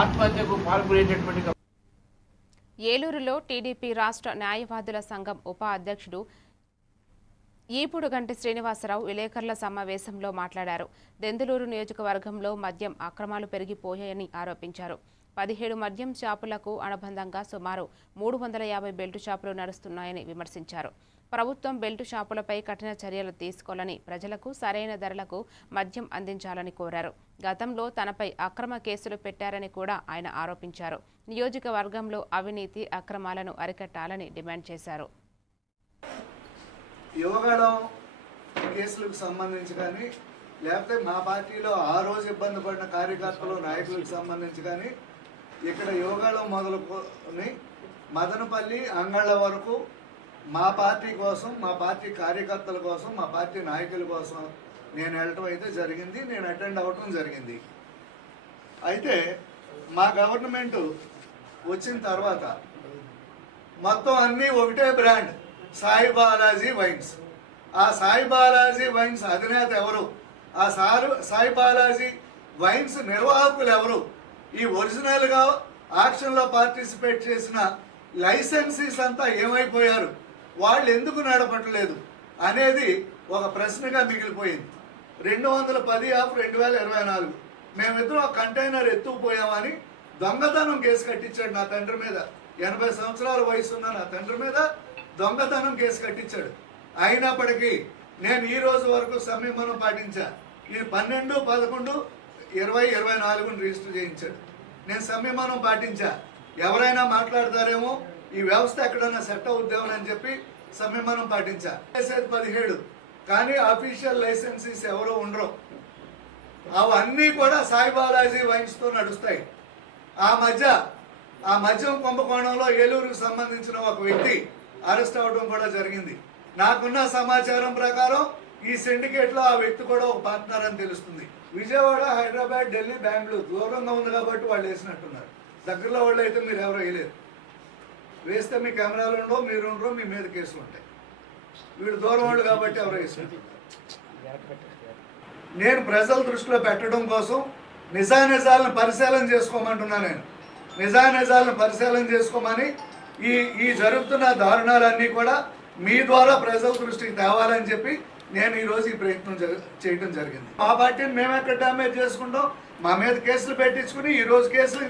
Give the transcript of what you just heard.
ఆత్మహత్యకు పాల్పడేటటువంటి ఏలూరులో టీడీపీ రాష్ట్ర న్యాయవాదుల సంఘం ఉప అధ్యక్షుడు ఈపుడుగంటి శ్రీనివాసరావు విలేకరుల సమావేశంలో మాట్లాడారు. దెందులూరు నియోజకవర్గంలో మద్యం అక్రమాలు పెరిగిపోయాయని ఆరోపించారు. 17 మద్యం షాపులకు అనుబంధంగా సుమారు 350 బెల్టు షాపులు నడుస్తున్నాయని విమర్శించారు. ప్రభుత్వం బెల్టు షాపులపై కఠిన చర్యలు తీసుకోవాలని, ప్రజలకు సరైన ధరలకు మద్యం అందించాలని కోరారు. గతంలో తనపై అక్రమ కేసులు పెట్టారని కూడా ఆయన ఆరోపించారు. నియోజకవర్గంలో అవినీతి అక్రమాలను అరికట్టాలని డిమాండ్ చేశారు. యువగళం కేసులకు సంబంధించి కానీ, లేకపోతే మా పార్టీలో ఆ రోజు ఇబ్బంది పడిన కార్యకర్తలు నాయకులకు సంబంధించి కానీ, ఇక్కడ యువగళం మొదలుకొని మదనపల్లి అంగళ్ళ వరకు మా పార్టీ కోసం, మా పార్టీ కార్యకర్తల కోసం, మా పార్టీ నాయకుల కోసం నేను వెళ్ళటం అయితే జరిగింది. నేను అటెండ్ అవ్వటం జరిగింది. అయితే మా గవర్నమెంట్ వచ్చిన తర్వాత మొత్తం అన్నీ ఒకటే బ్రాండ్, సాయి బాలాజీ వైన్స్. ఆ సాయి బాలాజీ వైన్స్ అధినేత ఎవరు? ఆ సాయి బాలాజీ వైన్స్ నిర్వాహకులు ఎవరు? ఈ ఒరిజినల్గా ఆక్షన్లో పార్టిసిపేట్ చేసిన లైసెన్సీస్ అంతా ఏమైపోయారు? వాళ్ళు ఎందుకు నడపట్లేదు అనేది ఒక ప్రశ్నగా మిగిలిపోయింది. 210/2024 మేమిద్దరం ఒక కంటైనర్ ఎత్తుకుపోయామని దొంగతనం కేసు కట్టించాడు నా తండ్రి మీద. 80 సంవత్సరాల వయసు ఉన్న నా తండ్రి మీద దొంగతనం కేసు కట్టించాడు. అయినప్పటికీ నేను ఈ రోజు వరకు సంయమనం పాటించా. ఈ 12/11/2024 రిజిస్టర్ చేయించాడు. నేను సంయమనం పాటించా. ఎవరైనా మాట్లాడతారేమో, ఈ వ్యవస్థ ఎక్కడన్నా సెట్ అవుద్దామని అని చెప్పి సంయమనం పాటించా. 17 కానీ అఫీషియల్ లైసెన్సీస్ ఎవరో ఉండరు. అవన్నీ కూడా సాయి బాలాజీ వైన్స్తో నడుస్తాయి. ఆ మద్యం కుంభకోణంలో ఏలూరుకు సంబంధించిన ఒక వ్యక్తి అరెస్ట్ అవ్వడం కూడా జరిగింది. నాకున్న సమాచారం ప్రకారం ఈ సిండికేట్లో ఆ వ్యక్తి కూడా ఒక పార్ట్నర్ అని తెలుస్తుంది. విజయవాడ, హైదరాబాద్, ఢిల్లీ, బెంగళూరు దూరంగా ఉంది కాబట్టి వాళ్ళు వేసినట్టున్నారు. దగ్గరలో వాళ్ళు అయితే మీరు ఎవరో వేయలేరు. వేస్తే మీ కెమెరాలు ఉండవు, మీరు ఉండరు, మీ మీద కేసులు ఉంటాయి. వీళ్ళు దూరం వాళ్ళు కాబట్టి ఎవరో వేసినట్టున్నారు. నేను ప్రజల దృష్టిలో పెట్టడం కోసం నిజానిజాలను పరిశీలన చేసుకోమంటున్నా. నేను నిజానిజాలను పరిశీలన చేసుకోమని ఈ జరుగుతున్న దారుణాలన్నీ కూడా మీ ద్వారా ప్రజల దృష్టికి తేవాలని చెప్పి నేను ఈరోజు ఈ ప్రయత్నం చేయడం జరిగింది. మా పార్టీని మేము ఎక్కడ డ్యామేజ్ చేసుకుంటాం? మా మీద కేసులు పెట్టించుకుని ఈరోజు కేసులు